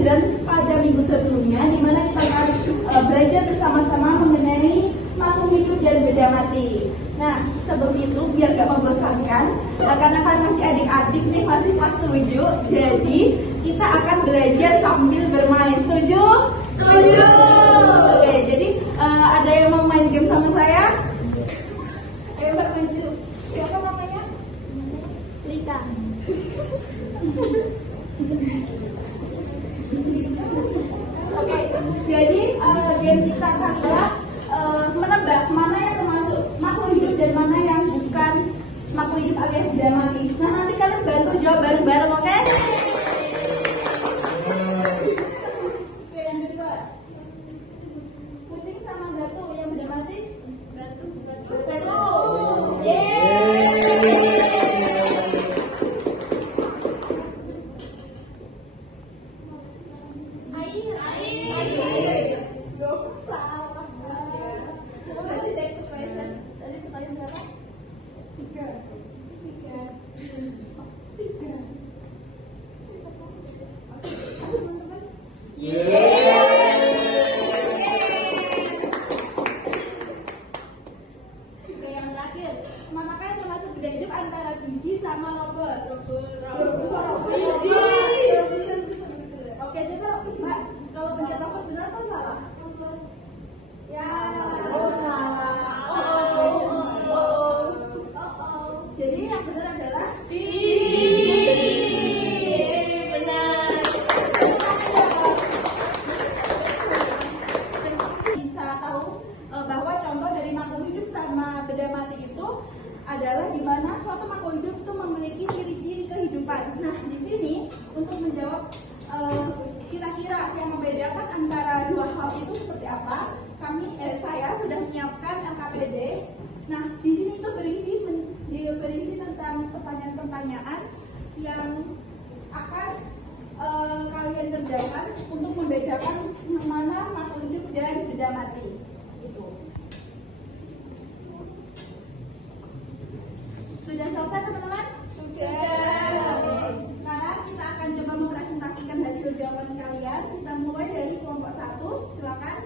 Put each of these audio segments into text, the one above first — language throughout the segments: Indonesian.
pelajaran pada minggu sebelumnya, di mana kita akan belajar bersama-sama mengenai makhluk hidup dan benda mati. Nah, sebelum itu biar gak membosankan, karena kalian masih adik-adik nih, masih pas 7, jadi kita akan belajar sambil bermain. Setuju? Setuju! Oke, jadi ada yang mau main game sama saya? Ayo Mbak maju. Siapa namanya? Rita. Oke, jadi game kita adalah menebak mana yang termasuk makhluk hidup dan mana yang bukan makhluk hidup alias benda mati. Nah, nanti kalian bantu jawab bareng-bareng, oke? Oke, yang kedua. Kucing sama batu yang benda mati? Batu. Manakah yang termasuk benda hidup antara biji sama robot? Biji. Oke, coba Mbak, kalau benda robot benar atau salah? Ya. Oh, salah. Jadi yang benar adalah biji. Benar. Bisa tahu bahwa contoh dari makhluk hidup sama benda mati itu adalah di mana suatu makhluk hidup itu memiliki ciri-ciri kehidupan. Nah, di sini untuk menjawab kira-kira yang membedakan antara dua hal itu seperti apa, saya sudah menyiapkan LKPD. Nah, di sini itu berisi tentang pertanyaan-pertanyaan yang akan kalian kerjakan untuk membedakan mana makhluk hidup dan benda mati. Itu. Sudah selesai teman-teman? Sudah. Oke. Sekarang kita akan coba mempresentasikan hasil jawaban kalian. Kita mulai dari kelompok 1. Silakan.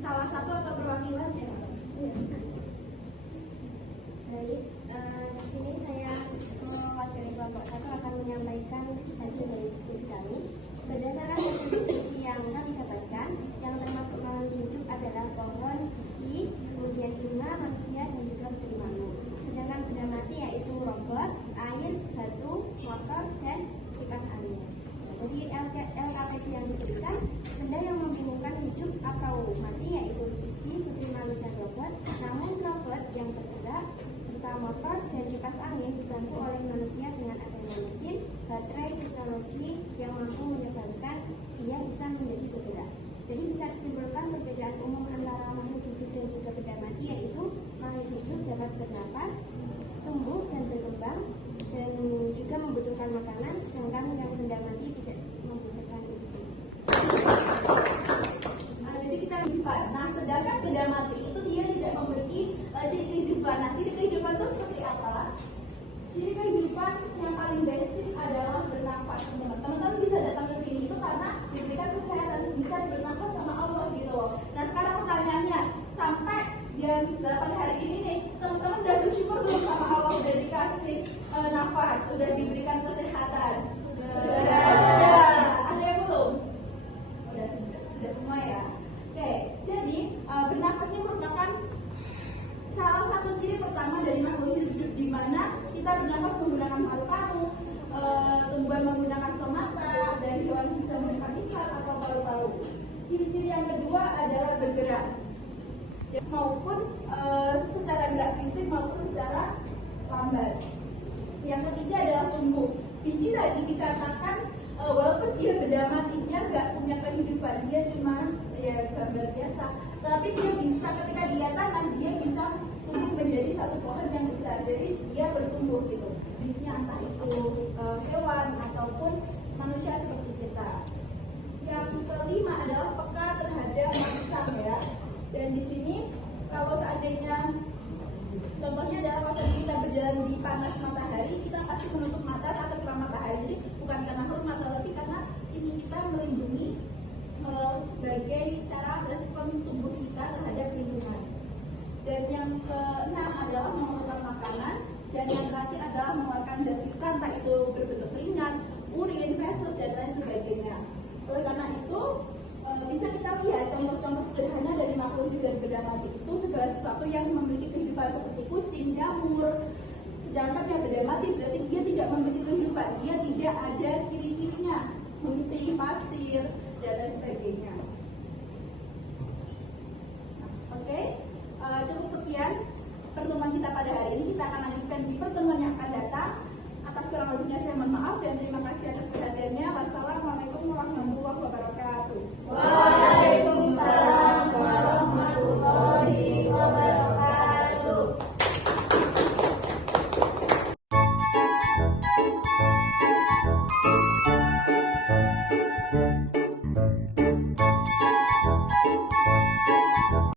Salah satu atau perwakilan ya. Baik, di sini saya mewakili kelompok 1 akan menyampaikan hasil dari diskusi kami. Berdasarkan hasil diskusi yang kami dapatkan, yang termasuk makhluk hidup adalah pohon, biji, kemudian bunga, manusia, dan juga perimamu. Sedangkan benda mati yaitu robot, air, batu, motor, dan kipas angin. Jadi LKPD yang diberikan, benda yang membingungkan hidup atau mati yaitu biji, perimamu, dan robot. Namun robot yang bergerak serta motor dan kipas angin dibantu oleh manusia dengan adanya mesin, baterai, teknologi yang mampu menyebabkan dia bisa menjadi bergerak. Jadi bisa disimpulkan perbedaan umum antara makhluk hidup dan juga benda mati yaitu makhluk hidup dapat bernafas, tumbuh dan berkembang dan juga membutuhkan makanan, sedangkan yang benda mati tidak membutuhkan itu. Jadi kita lihat. Nah, sedangkan benda mati itu dia tidak memiliki ciri kehidupan. Nah, ciri kehidupan itu seperti apa? Ciri kehidupan yang paling basic adalah bernafas. Teman-teman bisa datang ke sini itu karena diberikan kesehatan, bisa bernafas sama Allah gitu. Nah, sekarang pertanyaannya, sampai jam 8 hari ini nih, teman-teman udah bersyukur belum sama Allah udah dikasih nafas, sudah diberikan kesehatan? Sudah. Ada yang belum? Sudah semua ya. Oke, jadi bernafas ini merupakan salah satu ciri pertama dari makhluk hidup, di mana kita bernafas menggunakan paru-paru, tumbuhan menggunakan stomata, dan hewan bisa menggunakan isat atau paru-paru. Ciri-ciri yang kedua adalah bergerak, maupun secara gerak fisik maupun secara lambat. Yang ketiga adalah tumbuh. Biji tadi dikatakan walaupun dia benda matinya nggak punya kehidupan, dia cuma ya gambar biasa, tapi dia bisa ketika dia tanam dia bisa tumbuh menjadi satu pohon yang besar, jadi dia bertumbuh gitu. Bijinya entah itu hewan ataupun manusia seperti kita. Yang kelima adalah peka terhadap mangsa ya. Dan di sini kalau seandainya contohnya adalah pas kita berjalan di panas matahari, kita pasti menutup mata atau terang matahari. Jadi bukan karena hormat, tapi karena ini kita melindungi sebagai cara respon tubuh kita terhadap lingkungan. Dan yang keenam adalah mengeluarkan makanan, dan yang terakhir adalah mengeluarkan zat sisa, entah itu berbentuk keringat, urin, feses, dan lain sebagainya. Oleh karena itu, bisa kita lihat contoh-contoh sederhana dari makhluk hidup dan benda mati itu segala sesuatu yang memiliki kehidupan seperti kucing, jamur. Sedangkan yang benda mati berarti dia tidak memiliki kehidupan, dia tidak ada ciri-cirinya, gunting, pasir, dan lain sebagainya. Oke, cukup sekian pertemuan kita pada hari ini. Kita akan lanjutkan di pertemuan yang akan datang. Atas kurang lebihnya saya mohon maaf dan terima kasih atas